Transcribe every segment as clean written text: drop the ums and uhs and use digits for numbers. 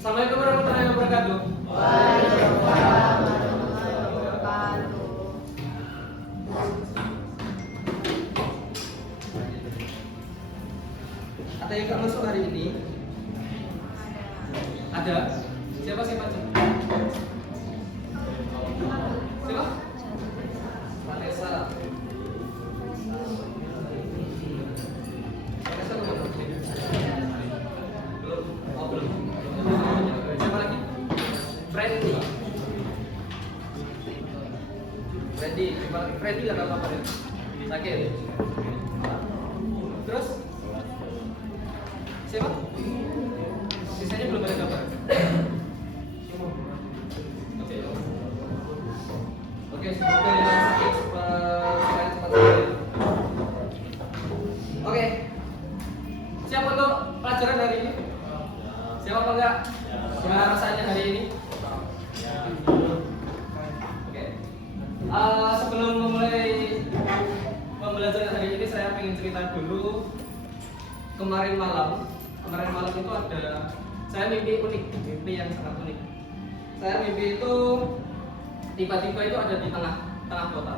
Assalamualaikum warahmatullahi wabarakatuh. Waalaikumsalam warahmatullahi wabarakatuh. Ada yang nggak masuk hari ini? Ada. Siapa siapa? Siapa? Vanessa. Vanessa belum? Belum. Oh belum. Siapa lagi? Freddy. Freddy nggak tahu apa ya? Sakit. Terus? Siapa? Sisanya belum ada kabar. Oke, semoga yang sakit cepat sembuh. Oke. Siap untuk pelajaran hari ini? Siapa apa enggak? Gimana rasanya hari ini? Oke. Sebelum memulai pembelajaran hari ini, saya ingin cerita dulu. Kemarin malam itu saya mimpi unik, mimpi yang sangat unik. Saya mimpi itu tiba-tiba itu ada di tengah kota.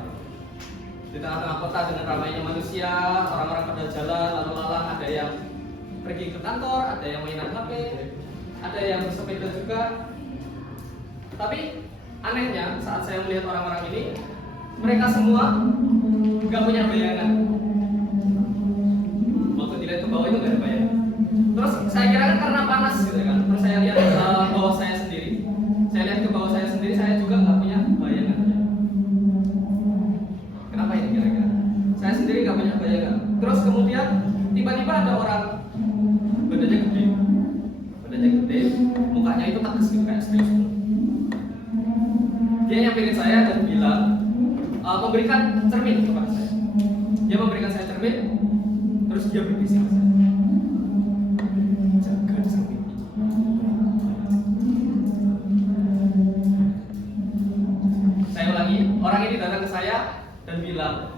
Di tengah-tengah kota dengan ramainya manusia, orang-orang pada jalan lalu lalang, ada yang pergi ke kantor, ada yang mainan HP, ada yang bersepeda juga. Tapi anehnya saat saya melihat orang-orang ini, mereka semua nggak punya bayangan. Waktu dilihat ke bawah itu nggak ada bayangan. Terus saya kira kan karena panas gitu kan. Terus saya lihat bawah saya sendiri. Saya lihat ke bawah saya sendiri, saya juga nggak punya bayangan. Kenapa ini kira-kira? Saya sendiri nggak punya bayangan. Terus kemudian tiba-tiba ada orang badannya gede, mukanya itu tegas gitu kayak serius. Dia nyamperin saya dan bilang memberikan cermin kepada saya. Dia memberikan saya cermin, terus dia berbisik ke saya. Jaga cermin ini. Saya ulangi, orang ini datang ke saya dan bilang,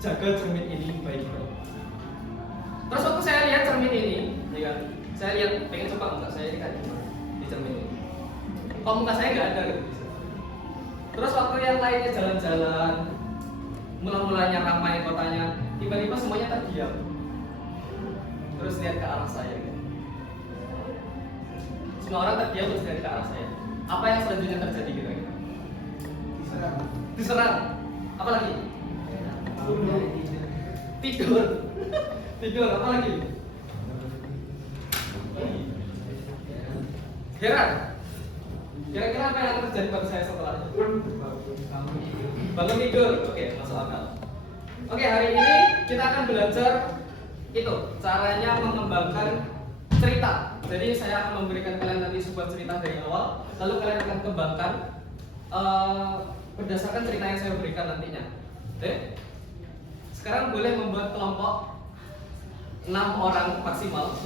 jaga cermin ini baik-baik. Terus waktu saya lihat cermin ini, ya kan, saya lihat pengen coba muka saya ini kan di cermin ini. Kok muka saya nggak ada gitu. Terus waktu yang lainnya jalan-jalan, mula-mulanya ramai kotanya, tiba-tiba semuanya terdiam. Terus lihat ke arah saya gitu. Semua orang terdiam terus lihat ke arah saya. Apa yang selanjutnya terjadi kira-kira? Diserang. Apa lagi? Tidur. Apa lagi? Heran. Kira-kira apa yang akan terjadi pada saya setelah itu? Bangun tidur. Oke, masuk akal. Oke, hari ini kita akan belajar itu caranya mengembangkan cerita. Jadi saya akan memberikan kalian nanti sebuah cerita dari awal, lalu kalian akan kembangkan berdasarkan cerita yang saya berikan nantinya. Oke? Sekarang boleh membuat kelompok 6 orang maksimal.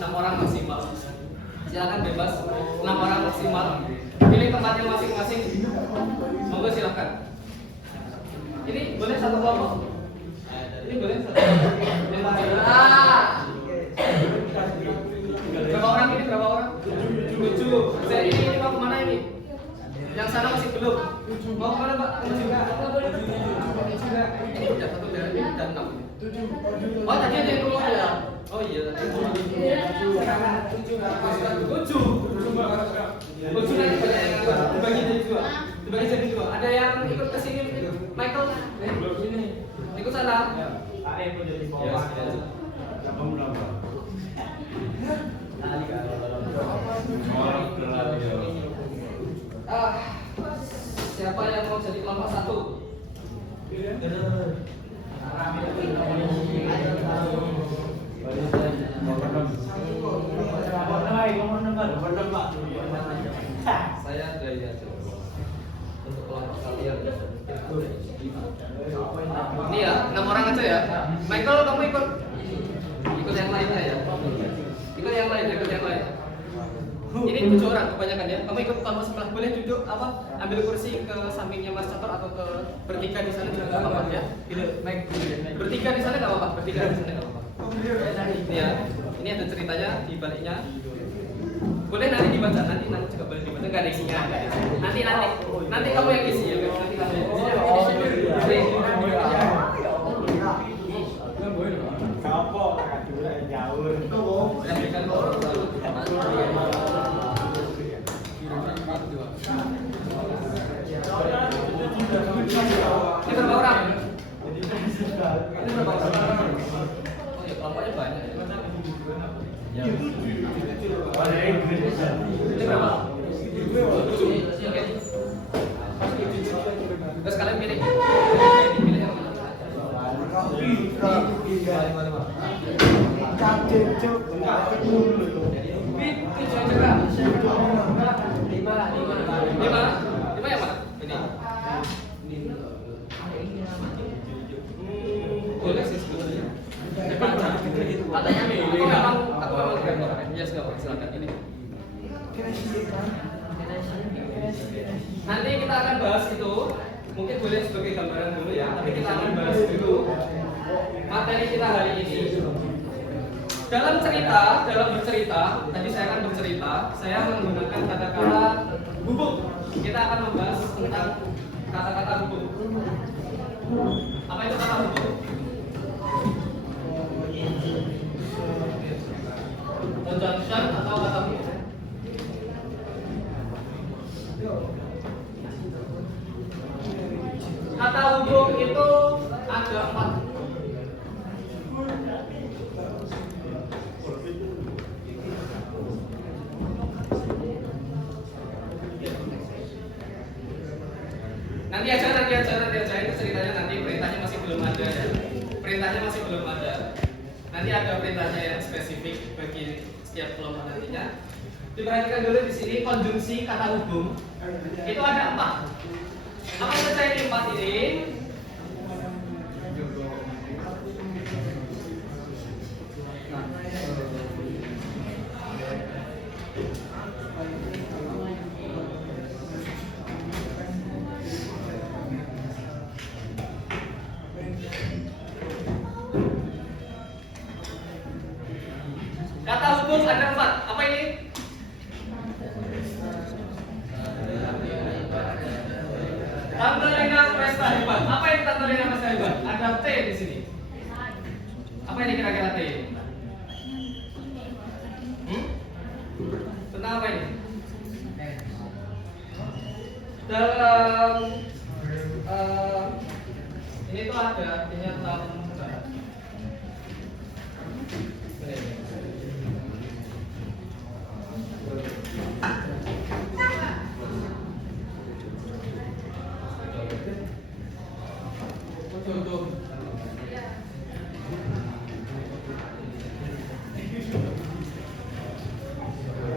Silakan bebas 6 orang maksimal. Pilih tempatnya masing-masing. Monggo silakan. Ini boleh satu kelompok. Ini boleh satu kelompok. Berapa orang ini? Berapa orang? 7. Saya ini mau kemana ini? Yang sana masih belum. Mau kemana Pak? Ini udah satu dari ini dan 6. Oh tadi ada yang keluar ya? Oh iya tadi. 7 nanti banyak yang dibagi jadi dua. Ada yang ikut ke sini? Michael? Ini. Ikut sana. Ikut jadi bawah. Siapa yang mau jadi kelompok 1? Saya dari aja untuk kelompok kalian. Ini ya, 6 orang aja ya. Michael, kamu ikut yang lainnya ya. Ikut yang lain. Ini 7 orang kebanyakan ya. Kamu ikut kelompok sebelah, boleh duduk ambil kursi ke sampingnya Mas Catur atau ke bertiga di sana juga nggak apa-apa ya. Bertiga di sana nggak apa-apa. Ya, ini ada ceritanya di baliknya. Boleh nanti dibaca, nanti juga boleh dibaca, nggak ada isinya. Nanti kamu yang isi ya, nanti kamu yang isi. Kapok, kadura jauh. Saya berikan ini berapa orang? Ini berapa orang? Oh ya, kelompoknya banyak. Ya. Ini berapa? Oke. Terus kalian pilih. Pilih yang lima yang mana? Ini. Boleh sih sebetulnya. Katanya aku memang grammar. Ya sudah, silakan ini. Nanti kita akan bahas itu. Mungkin boleh sebagai gambaran dulu ya. Tapi kita akan bahas dulu materi kita hari ini. Dalam bercerita, tadi saya akan bercerita, saya menggunakan kata-kata hubung. Kita akan membahas tentang kata-kata hubung. Apa itu kata hubung? Conjunction atau kata hubung? Kata hubung itu ada 4. Nanti aja itu ceritanya nanti, perintahnya masih belum ada ya. Nanti ada perintahnya yang spesifik bagi setiap kelompok nantinya. Diperhatikan dulu di sini konjungsi kata hubung itu ada 4. Apa saja ini 4 ini? Kata hubung ada 4. Apa ini? Tanda lengkap pesta hebat. Apa ini tanda lengkap pesta hebat? Ada T di sini. Apa ini kira-kira T? Tentang apa ini? Dalam ini tuh ada artinya tentang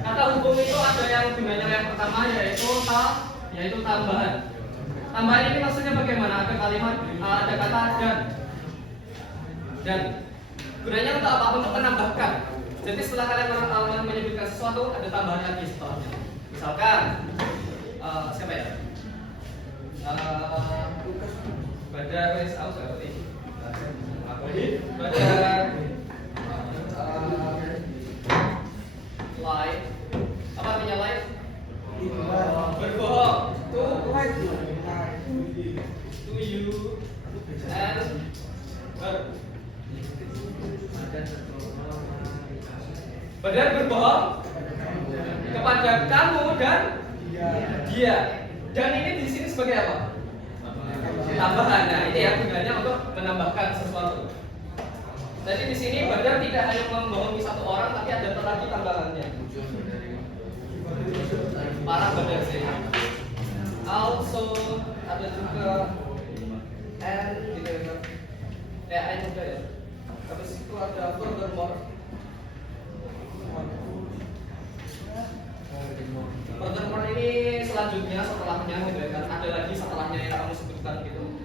kata hubung itu ada yang gunanya yang pertama yaitu tambahan. Tambahan ini maksudnya bagaimana? Ada kalimat, ada kata dan gunanya untuk apa? Untuk menambahkan. Jadi setelah kalian menyebutkan sesuatu ada tambahan lagi setelahnya. Misalkan siapa ya? Badar wis aku ngerti. Badar light. Apa artinya light? Berbohong. To you and her. Badar berbohong kepada kamu dan dia. Dan ini di sini sebagai apa? Tambahan. Nah, ini ya gunanya untuk menambahkan sesuatu. Jadi di sini Badar tidak hanya membohongi satu orang, tapi ada lagi tambahannya. Para Badar sih. Also ada juga and gitu ya. I juga ya. Habis itu ada furthermore. Furthermore ini selanjutnya setelahnya gitu kan. Ada lagi setelahnya yang kamu sebutkan gitu.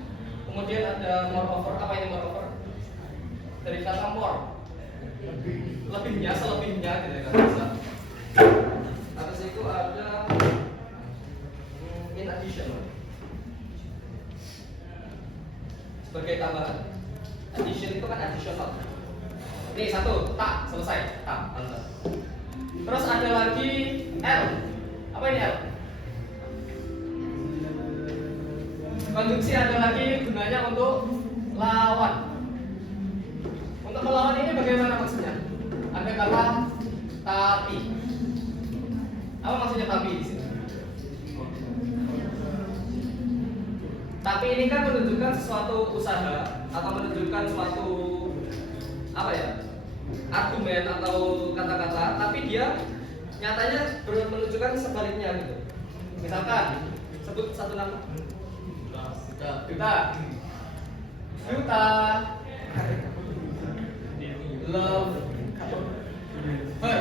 Kemudian ada moreover. Apa ini moreover? Dari kata more. Lebihnya, selebihnya gitu kan bisa. Atas itu ada in addition. Sebagai tambahan. Addition itu kan additional. Ini satu, tak, selesai. Tak, terus ada lagi L. Apa ini L? Konjungsi ada lagi gunanya untuk lawan. Untuk melawan ini bagaimana maksudnya? Ada kata tapi. Apa maksudnya tapi di sini? Tapi ini kan menunjukkan sesuatu usaha atau menunjukkan suatu apa ya? Argumen atau kata-kata, tapi dia nyatanya menunjukkan sebaliknya gitu. Misalkan sebut satu nama. Duta. Love her.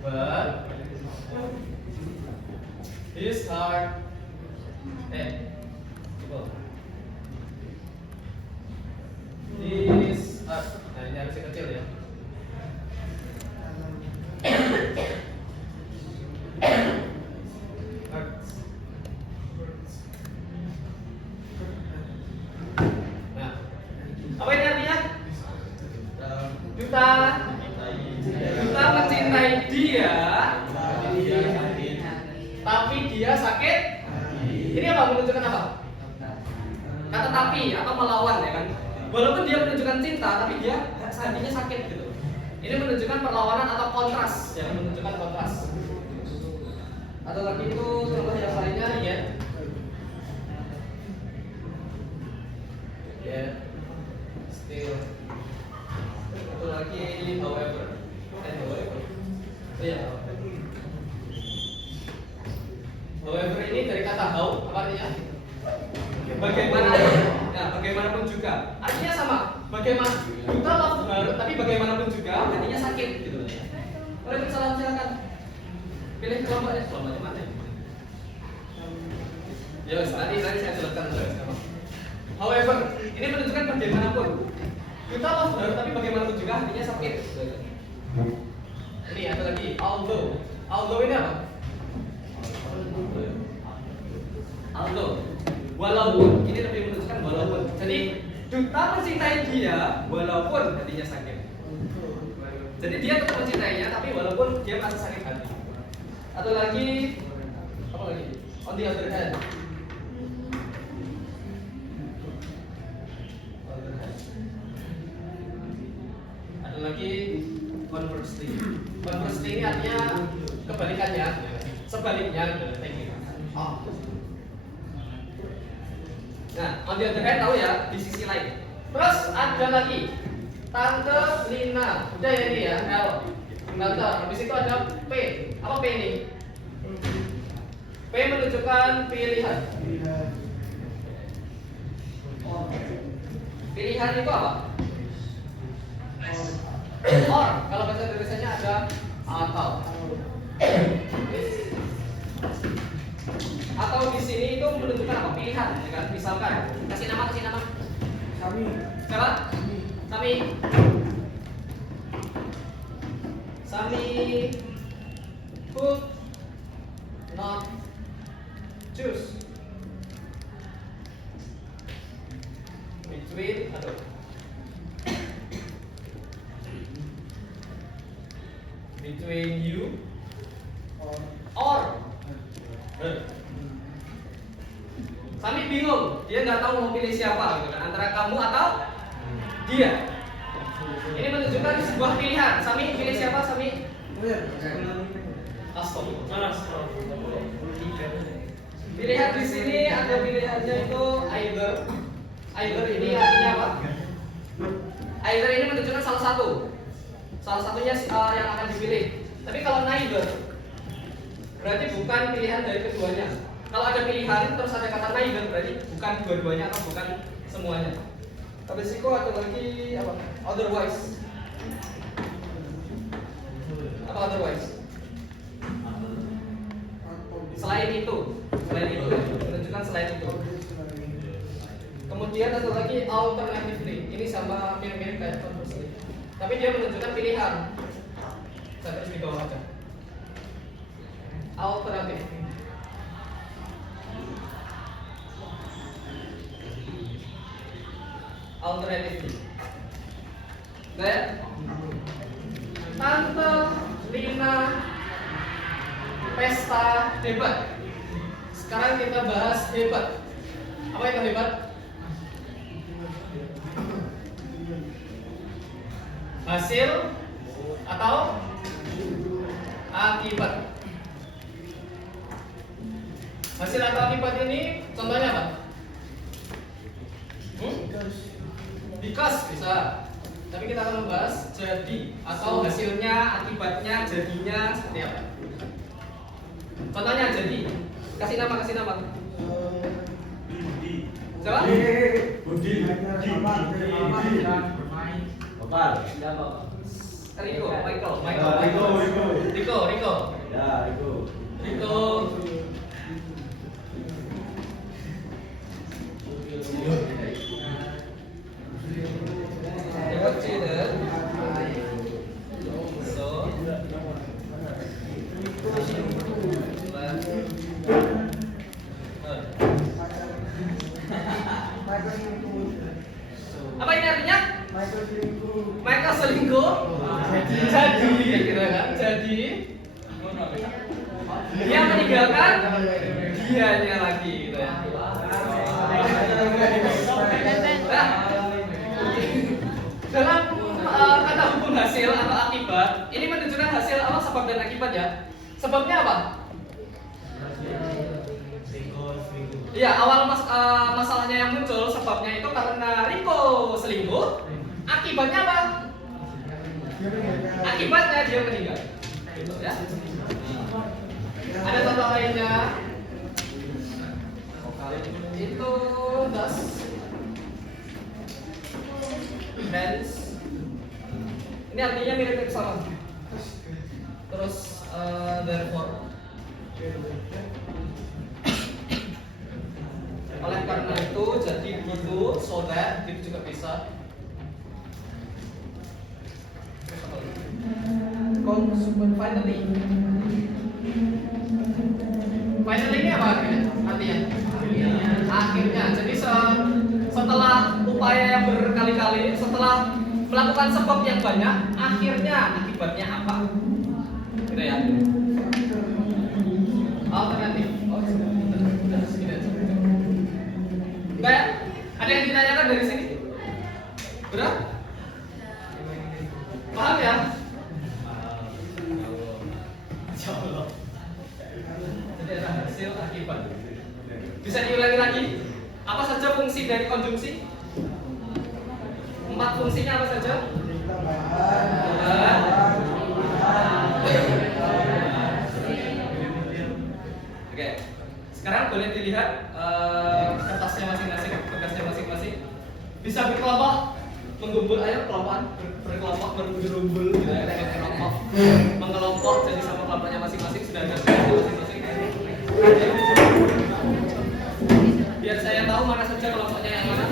But his heart his heart. Nah, ini harusnya kecil ya. Nah, apa ini artinya? Duta mencintai dia, tapi dia sakit. Ini apa? Menunjukkan apa? Kata tapi atau melawan ya kan? Walaupun dia menunjukkan cinta, tapi dia hatinya sakit gitu. Ini menunjukkan perlawanan atau kontras, ya menunjukkan kontras. Atau lagi itu contoh yang lainnya ya. Ya, still. Atau lagi however. Ya. However ini dari kata how, apa artinya? Bagaimana? Ya, bagaimanapun juga. Artinya sama. Bagaimana? Duta love her, tapi bagaimanapun juga artinya sakit gitu. Waalaikumsalam, silakan. Pilih kelompoknya mana? Ya, nanti saya jelaskan dulu. However, ini menunjukkan bagaimanapun. Duta love her, tapi bagaimanapun juga artinya sakit. Ini ada lagi although. Although ini apa? Although. Walaupun, ini lebih menunjukkan walaupun. Jadi duta mencintai dia walaupun hatinya sakit. Jadi dia tetap mencintainya tapi walaupun dia merasa sakit hati. Atau lagi apa lagi? On the other hand. Ada lagi conversely. Conversely ini artinya kebalikannya, sebaliknya. Oh. Nah, on the other hand tahu ya, di sisi lain. Terus ada lagi Tante Lina. Udah ya ini ya, L. Tante, habis itu ada P. Apa P ini? P menunjukkan pilihan. Pilihan itu apa? Or. Kalau bahasa Indonesianya ada atau. Atau di sini itu menunjukkan apa? Pilihan, ya kan? Misalkan kasih nama. Kami. Siapa? Sami. Could not choose between you or her. Sami bingung, dia nggak tahu mau pilih siapa gitu kan, antara kamu atau dia. Ini menunjukkan sebuah pilihan. Sami pilih siapa? Sami? Pilihan di sini ada pilihannya itu either. Either ini artinya apa? Either ini menunjukkan salah satu. Salah satunya yang akan dipilih. Tapi kalau neither berarti bukan pilihan dari keduanya. Kalau ada pilihan terus ada kata neither berarti bukan dua-duanya atau bukan semuanya. Habis itu ada lagi apa? Otherwise. Apa otherwise? Selain itu menunjukkan selain itu. Kemudian ada lagi alternatively. Ini sama mirip-mirip kayak conversely. Tapi dia menunjukkan pilihan. Saya terus di bawah aja. Alternatif. Alternatively. Udah ya? Tante Lina pesta hebat. Sekarang kita bahas hebat. Apa itu hebat? Hasil atau akibat? Hasil atau akibat ini contohnya apa? Because bisa. Tapi kita akan membahas jadi atau hasilnya, akibatnya, jadinya seperti apa. Contohnya jadi. Kasih nama. Coba? Budi. Bapak. Riko. Ya, Riko. Apa ini artinya? Michael selingkuh. Jadi, gitu kan? Jadi dia meninggalkan dianya lagi, gitu ya. Nah, dalam kata hukum hasil atau akibat, ini menunjukkan hasil apa sebab dan akibat ya. Sebabnya apa? Iya, awal masalahnya yang muncul sebabnya itu karena Riko selingkuh. Akibatnya apa? Akibatnya dia meninggal. Gitu ya. Ada contoh lainnya. Itu thus, hence. Ini artinya mirip sama. Terus therefore. Oleh karena itu jadi begitu, so that itu juga bisa. Finally ini apa artinya? Akhirnya. Jadi setelah upaya yang berkali-kali, setelah melakukan sebab yang banyak, akhirnya akibatnya apa? Gitu ya. Alternatif. Baik, ada yang ditanyakan dari sini? Benar? Paham ya? Insyaallah. Jadi ada hasil akibat. Bisa diulangi lagi? Apa saja fungsi dari konjungsi? 4 fungsinya apa saja? Oke. Sekarang boleh dilihat kertasnya masing-masing, tugasnya masing-masing. Bisa berkelompok, menggumpul, ayo kelompokan, berkelompok, bergerumbul, gitu ya, kelompok, mengelompok jadi sama kelompoknya masing-masing sudah ada masing-masing. Biar saya tahu mana saja kelompoknya yang mana.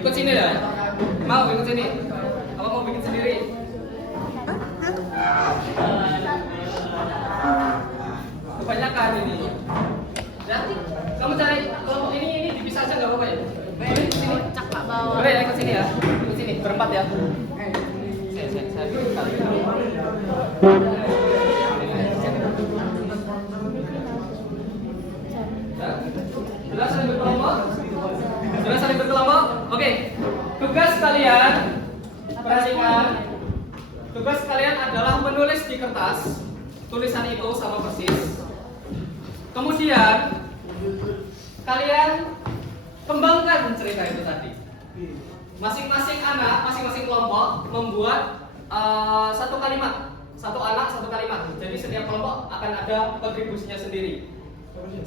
Ikut sini ya? Mau ikut sini? Apa mau bikin sendiri? Kebanyakan ini. Ya? Kamu cari kelompok ini dipisah aja nggak apa-apa ya? Boleh ikut sini? Cakap bawah. Boleh ya ikut sini ya? Ikut sini berempat ya? Saya bikin kali. Sudah saling berkelompok? Sudah saling berkelompok? Oke. Tugas kalian, perhatikan. Tugas kalian adalah menulis di kertas tulisan itu sama persis. Kemudian kalian kembangkan cerita itu tadi. Masing-masing anak, masing-masing kelompok membuat satu kalimat, satu anak satu kalimat. Jadi setiap kelompok akan ada kontribusinya sendiri.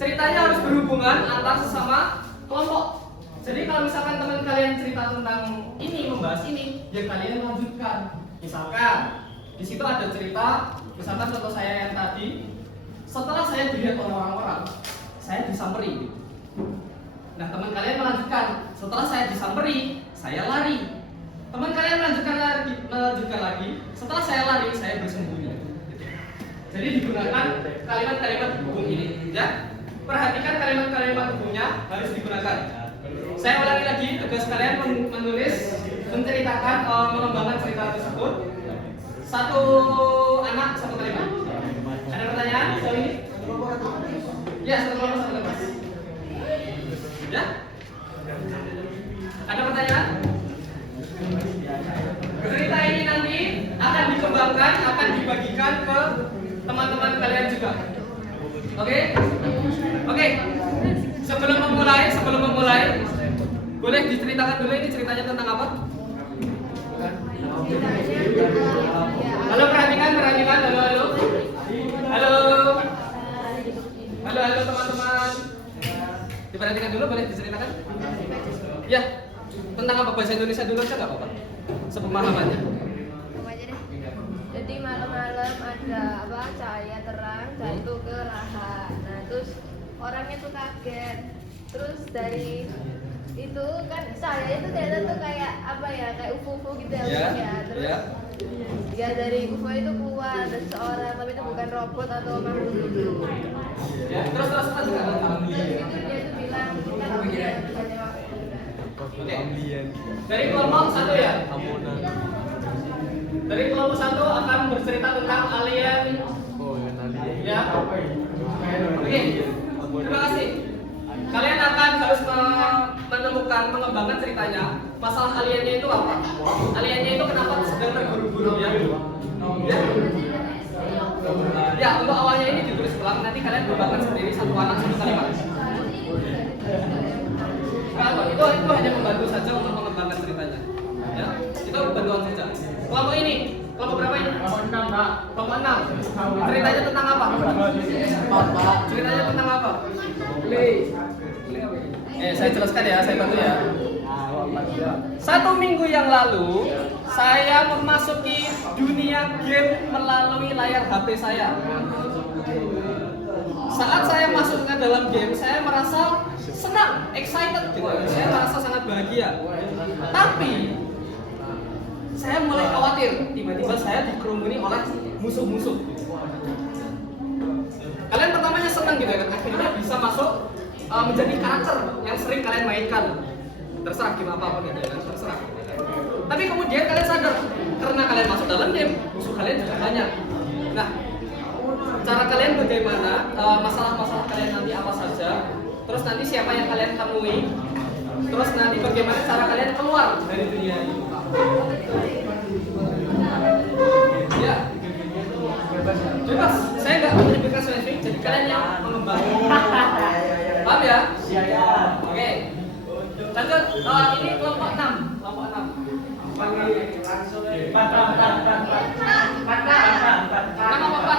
Ceritanya harus berhubungan antar sesama kelompok. Jadi kalau misalkan teman kalian cerita tentang ini, membahas ini, ya kalian lanjutkan. Misalkan Di situ ada cerita, misalkan contoh saya yang tadi, setelah saya dilihat oleh orang-orang, saya disamperi. Nah, teman kalian melanjutkan, setelah saya disamperi, saya lari. Teman kalian melanjutkan lagi, setelah saya lari, saya bersembunyi. Jadi digunakan kalimat-kalimat hubung ini, ya. Perhatikan kalimat-kalimat hubungnya harus digunakan. Saya ulangi lagi, tugas kalian menulis, menceritakan, mengembangkan cerita tersebut. Satu anak, satu kalimat. Ada pertanyaan soal ini? Ya, satu kelompok, satu kelompok. Ya? Ada pertanyaan? Cerita ini nanti akan dikembangkan, akan dibagikan ke teman-teman kalian juga. Oke? Oke. Sebelum memulai, boleh diceritakan dulu ini ceritanya tentang apa? Halo, perhatikan, halo. Halo teman-teman. Diperhatikan dulu, boleh diceritakan? Ya. Tentang apa, bahasa Indonesia dulu aja nggak apa-apa. Sepemahamannya. Jadi malam-malam ada cahaya terang jatuh ke lahan. Nah terus orangnya tuh kaget. Terus dari itu kan cahaya itu ternyata tuh kayak kayak UFO gitu ya. Terus ya dari UFO itu keluar ada seorang, tapi itu bukan robot atau makhluk itu. Ya, terus Terus itu dia tuh bilang kita nggak punya waktu. Oke. Dari kelompok satu ya. Dari kelompok satu akan bercerita tentang alien. Ya. Oke. Terima kasih. Kalian akan harus menemukan, mengembangkan ceritanya. Masalah aliennya itu apa? Aliennya itu kenapa sedang terburu-buru ya? Ya. Ya, untuk awalnya ini ditulis ulang. Nanti kalian kembangkan sendiri satu anak satu kalimat. Kalau itu hanya membantu saja untuk mengembangkan ceritanya. Ya, itu bantuan saja. Kelompok ini, kelompok berapa ini? Kelompok 6, Pak. Kelompok 6. Ceritanya tentang apa? Ceritanya tentang apa? Saya jelaskan ya, saya bantu ya. 1 minggu yang lalu, saya memasuki dunia game melalui layar HP saya. Saat saya masuk ke dalam game, saya merasa senang, excited gitu. Saya merasa sangat bahagia. Tapi saya mulai khawatir, tiba-tiba saya dikerumuni oleh musuh-musuh. Kalian pertamanya senang gitu kan, akhirnya bisa masuk menjadi karakter yang sering kalian mainkan. Terserah game apapun ya, terserah. Tapi kemudian kalian sadar, karena kalian masuk dalam game, musuh kalian juga banyak. Nah, cara kalian bagaimana, masalah-masalah kalian nanti apa saja, terus nanti siapa yang kalian temui, terus nanti bagaimana cara kalian keluar dari dunia ini. Ya, bebas. Saya nggak menyebutkan spesifik, jadi kalian yang mengembangkan. Paham ya? Oke. Lanjut. Ini kelompok 6. Kelompok 6. Nama apa?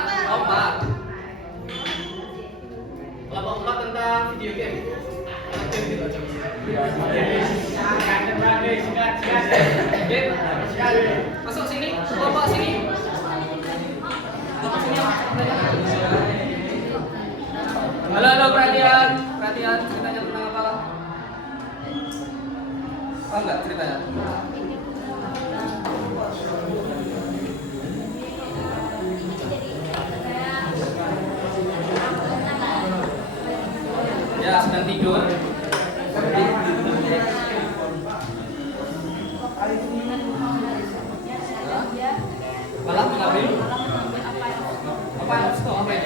Kelompok 4 tentang video game. Masuk sini, kelompok sini. Kelompok sini. Halo, perhatian, ceritanya tentang apa? Oh enggak ceritanya? Ya, sedang tidur. Malah mengambil apa itu?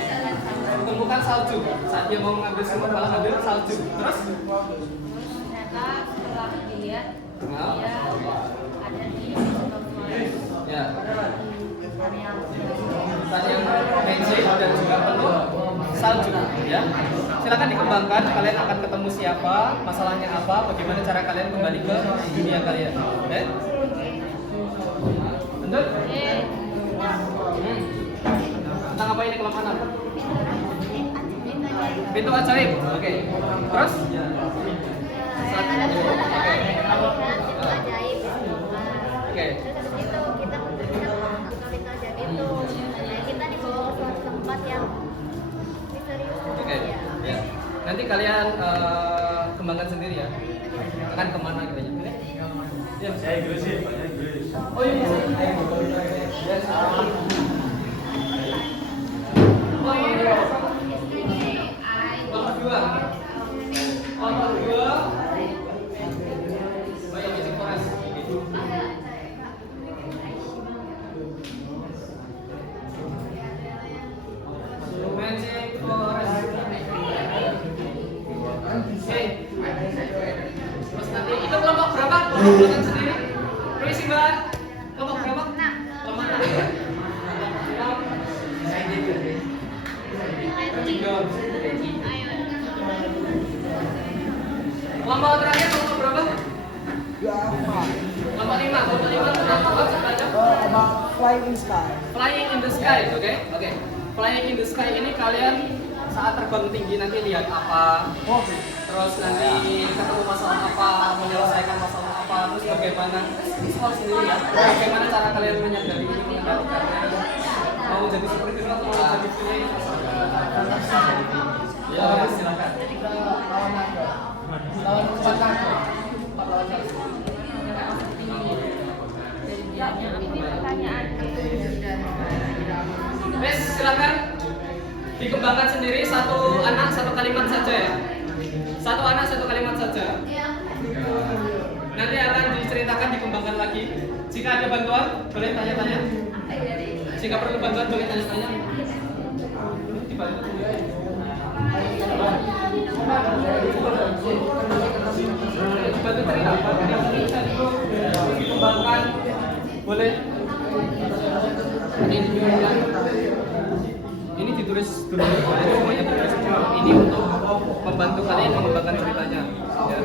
Menemukan salju. Saat dia mau mengambil semut, malah ambil salju. Terus? Ternyata setelah dilihat, dia ada di ya. Hutan yang magic dan juga penuh salju. Ya. Silakan dikembangkan. Kalian akan ketemu siapa, masalahnya apa, bagaimana cara kalian kembali ke dunia kalian. Oke? Lanjut? Tentang apa ini kelompok 6? Pintu ajaib. Oke. Terus? Ada pintu ajaib. Oke. Terus habis itu kita buka pintu ajaib, nanti kalian kembangkan sendiri ya. Akan kemana gitu ya? Ya, Saya Inggris sih, banyak Inggris. oh iya, yes. Oh iya. Nomor 2. Nomor 2. Banyak Magic Forest. Magic Forest. Oke. Terus nanti itu kelompok berapa? Kelompok sendiri. Permisi Mbak. Kelompok berapa? 6. Kelompok 6. Kelompok terakhir kelompok berapa? Kelompok 5. Kelompok 5 tentang apa ceritanya? About flying in sky. Flying in the sky, oke? Oke. Flying in the sky ini kalian saat terbang tinggi nanti lihat apa? Terus nanti ketemu masalah apa, menyelesaikan masalah apa, terus bagaimana? Soal sendiri ya. Bagaimana cara kalian menyadari ini, mengendalikannya? Mau jadi seperti itu atau mau jadi pilih? Ya, silakan. Lawan kekuatan. Ini pertanyaan. Wes, silakan dikembangkan sendiri satu anak satu kalimat saja ya. Satu anak satu kalimat saja. Nanti akan diceritakan dikembangkan lagi. Jika ada bantuan boleh tanya-tanya. Jika perlu bantuan boleh tanya-tanya. Dibantu dulu ya. Dibantu cerita. Dikembangkan boleh. Ini ditulis dulu, semuanya ditulis dulu. Ini untuk membantu kalian mengembangkan ceritanya. Ya.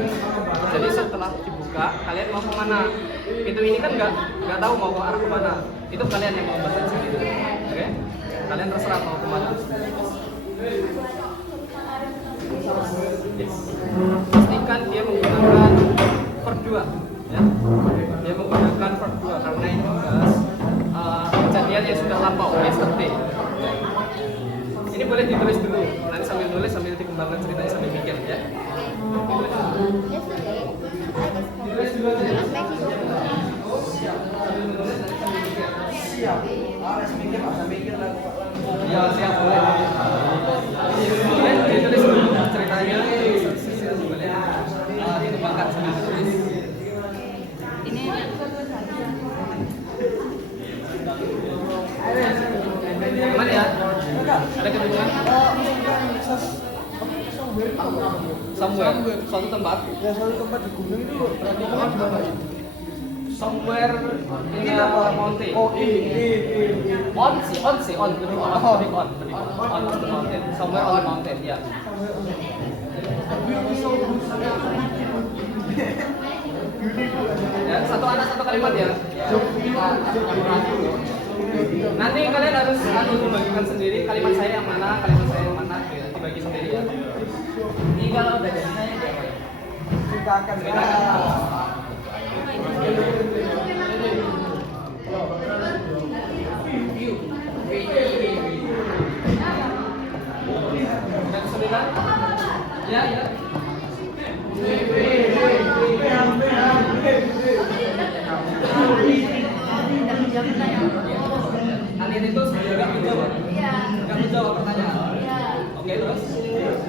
Jadi setelah dibuka, kalian mau kemana? Itu ini kan nggak tahu mau ke arah kemana. Itu kalian yang mau membantu sendiri. Oke? Kalian terserah mau kemana. Yes. Pastikan dia menggunakan verb 2, ya. Dia menggunakan verb 2 karena ini membahas kejadian yang sudah lampau, yesterday. Ini boleh ditulis dulu, nanti sambil nulis sambil dikembangkan ceritanya sambil mikir ya. Ditulis dulu aja ya. Sambil nulis nanti sambil mikir. Siap. Harus mikir, masa mikir lagu. Ya siap boleh. Boleh ditulis dulu ceritanya. Boleh. Dikembangkan sambil tulis. Ini Gimana ya? Ada kebutuhan? Somewhere, suatu tempat. Ya, suatu tempat di gunung itu berarti kan gimana? Somewhere in a mountain. Oh, On the mountain. Somewhere on the mountain, ya. Ya, satu anak satu kalimat ya. Nanti kalian harus membagikan sendiri kalimat saya yang mana, kalimat saya yang mana, gitu. Dibagi sendiri ya. Ini kalau udah jadi saya apa ya? Ceritakan. Dan sembilan? Ya, ya. Kalian itu sebenarnya nggak menjawab, nggak menjawab pertanyaan. Oke, terus? Terus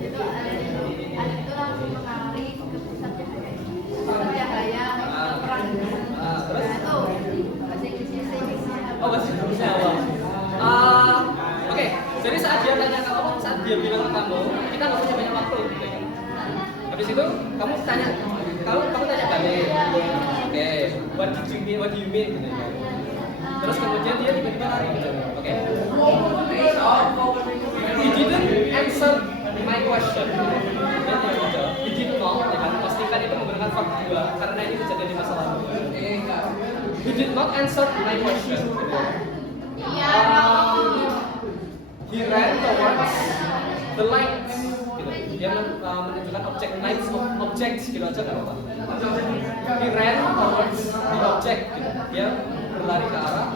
itu ada itu langsung mengalami ke pusat cahaya perang. Terus? Itu bahasa Inggrisnya. Oh, bahasa Inggrisnya apa? Oke, jadi saat dia tanya ke kamu, saat dia bilang ke kamu, kita nggak punya banyak waktu. Gitu. Habis itu kamu tanya balik. Oke, what do you mean? Gitu. Terus kemudian dia tiba-tiba lari gitu. Oke. He didn't answer my question. He did not. Ya kan? Pastikan itu menggunakan verb 2 karena ini kejadian di masa lalu. He did not answer my question. He ran towards the lights. Gitu. Dia menunjukkan objects gitu aja nggak apa-apa. He ran towards the object. Gitu. Dia berlari ke arah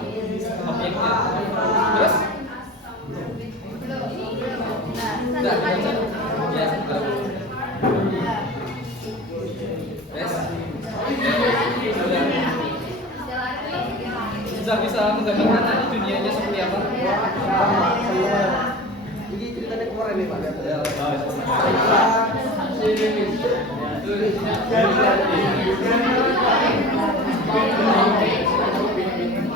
objeknya. Terus? Enggak, Ya, sekarang. Yes. Sudah bisa menggambarkan nanti dunianya seperti apa? Ini ceritanya kemarin nih Pak.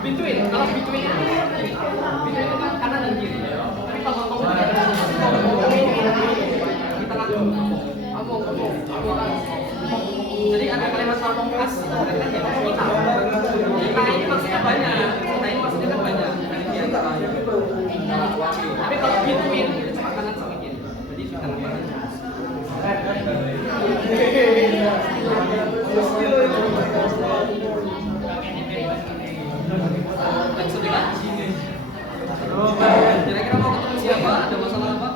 Between, kalau between itu kan kanan dan kiri. Tapi kalau ngomong di tengah ngomong. Jadi ada kalimat ngomong khas, mereka ya kita ini maksudnya banyak, kita ini maksudnya kan banyak. Di antara. Tapi kalau between itu cuma kanan sama kiri. Jadi di tengah-tengah. Dan sebelah sini. Kira-kira mau ketemu siapa? Ada masalah apa?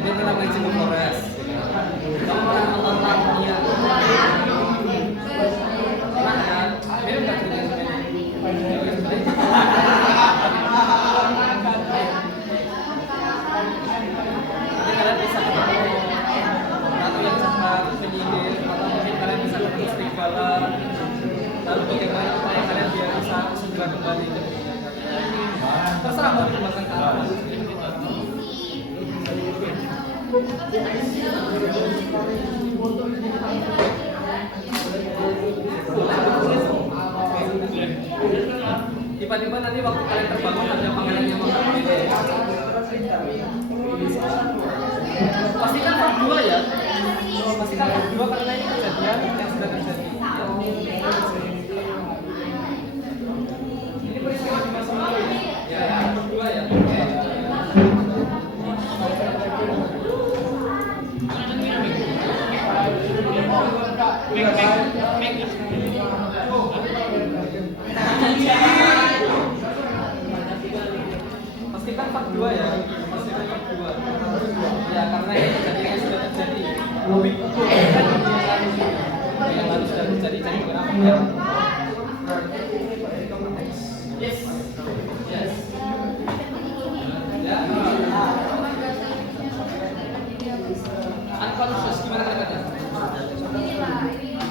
Ini pernah main Cibubur Forest. Kamu pernah nonton Tamiya? Pernah kan? Mirip nggak ceritanya? Jadi kalian bisa ketemu ratu yang cepat, penyihir, atau mungkin kalian bisa ketemu serigala. Lalu bagaimana upaya kalian biar bisa segera kembali ke dunia kalian? Terserah mau dikembangkan ke apa. Tiba-tiba nanti waktu kalian terbangun ada pangeran yang mau terpilih. Pastikan part 2 ya. Pastikan part 2 karena ini kejadian yang sudah terjadi. Ini peristiwa di masa lalu ya. Ya, part 2 ya. Pastikan part 2 ya. Pastikan part 2. Ya, karena ini kejadiannya sudah terjadi. Lebih betul yang baru sudah terjadi jadi berapa ya? Yes. Yes. Ya. Unconscious gimana kata-kata? Ini Pak, ini yang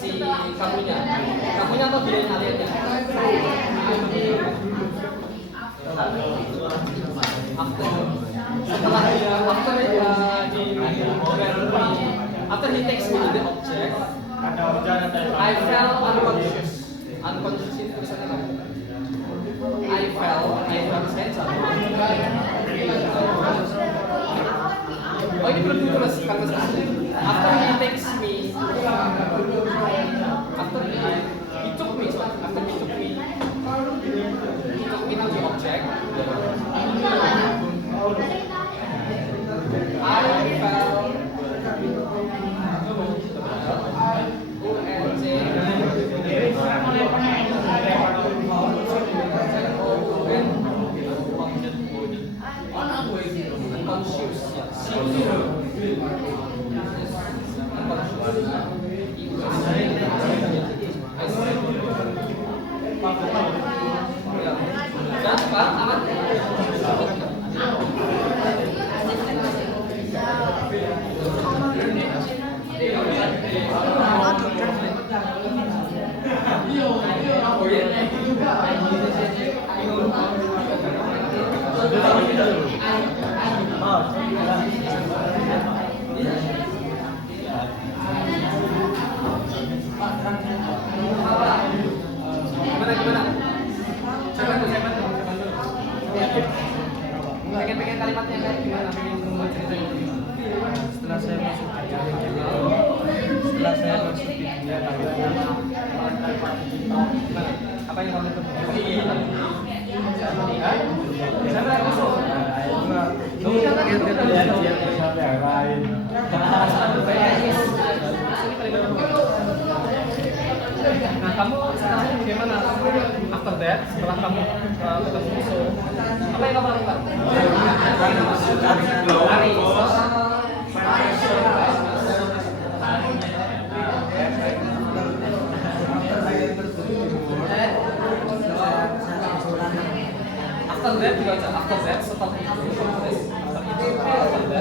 Si kamunya atau dia yang aliennya? Setelah dia after he takes me to the object, I felt unconscious. Unconscious itu tulisannya apa? I felt saya jatuh. Oh ini belum ditulis karena after he takes me, after he took me to the object, I felt pengen kalimatnya kayak gimana, pengen membuat ceritanya. Setelah saya masuk di dunia Apa yang kamu temukan? Siapa yang masuk? Nah, kamu sekarang bagaimana? after that, setelah kamu ketemu musuh, apa yang kamu lakukan? Lari. After that juga aja. After that, setelah itu, after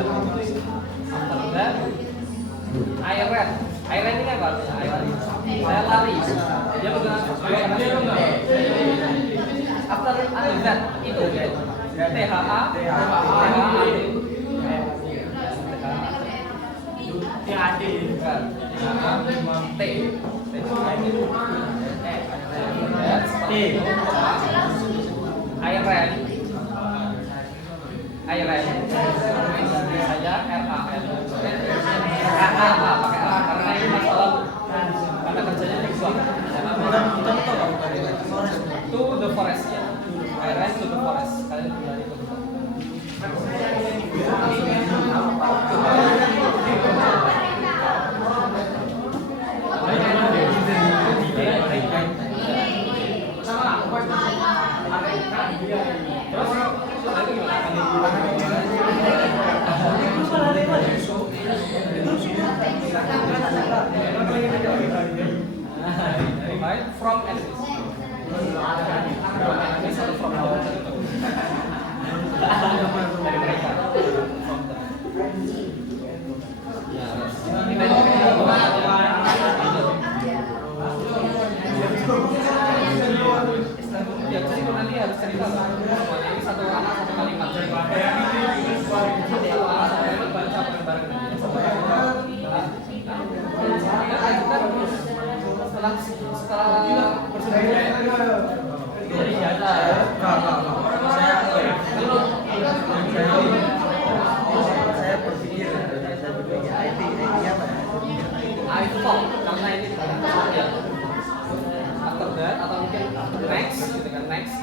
that, I ran ini apa? Saya lari. Dia menggunakan after that itu THA I ran saya RAN pakai A karena ini masalah kata kerjanya tekstual. To the forest ya. I ran to the forest. Kalian berlari ke right from enemies. From enemies atau from lawan dari mereka. Ya, jadi nanti harus cerita semuanya ini satu anak satu kalimat. Satu anak satu kalimat baca bareng-bareng. Setelah bersedia dari data Saya berpikir IT apa ya? iPhone karena ini ya. After that atau mungkin next gitu kan next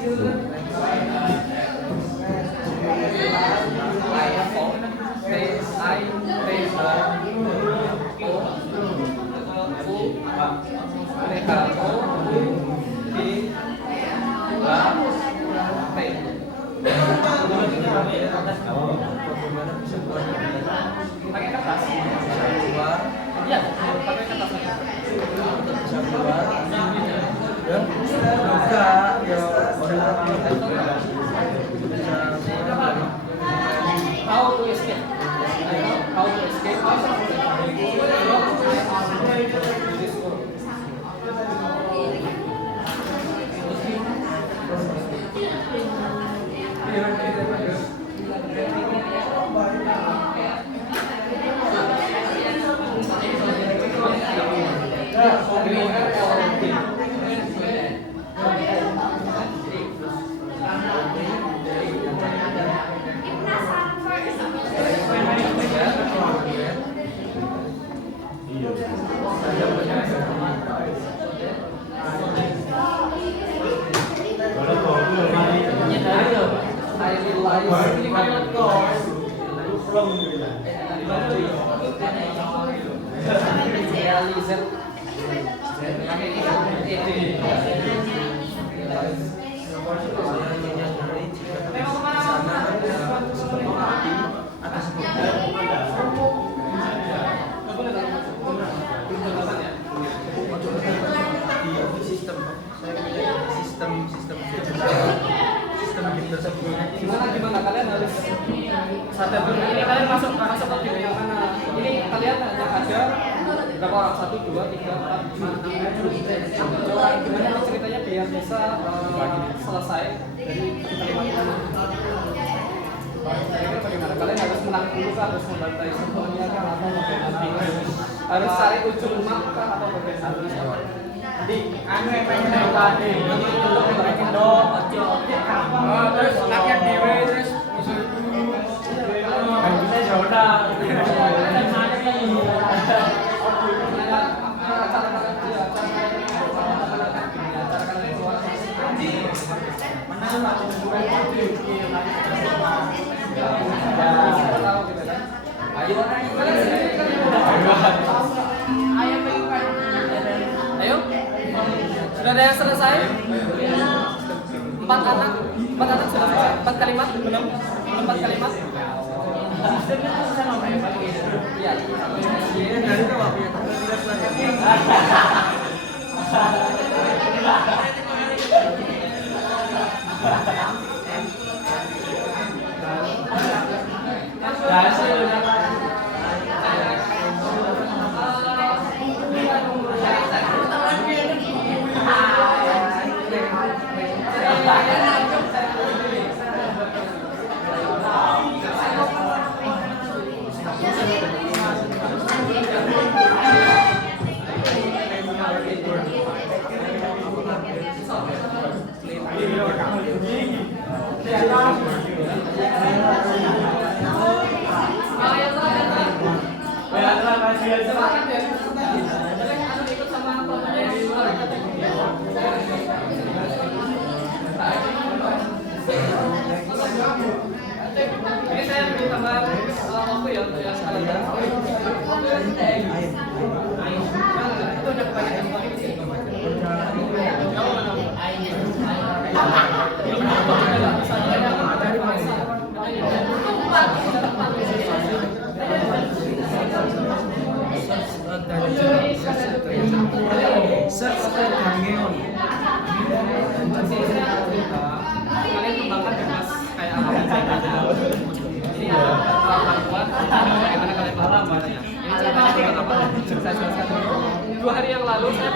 iPhone pakai kertas. Iya, pakai kertas. How to escape? How to escape? Gimana kalian harus sadar dulu ini kalian masuk ke game yang mana? Ini kalian hanya ada berapa orang? 1, 2, 3, 4, 5, 6 orang. Gimana ceritanya biar bisa selesai dari kalimat ini? Bagaimana kalian harus menang dulu kah? Harus membantai semuanya kah? Atau bagaimana? Harus cari ujung map kah? Atau bagaimana? Di anu yang pengen tadi bikin dong terus latihan dewe terus musuh kita zona ayo sudah ada yang selesai? 4 anak sudah selesai. 4 kalimat belum? 4 kalimat. Iya. Dari itu waktunya. Ini saya beri tambahan waktu ya untuk yang sekali ya. Itu ada kebanyakan kali di sini. Kalian kembangkan bebas kayak apa ini ada bantuan bagaimana kalian paham bacanya. Ini ceritanya tentang apa? Saya jelaskan. 2 hari yang lalu saya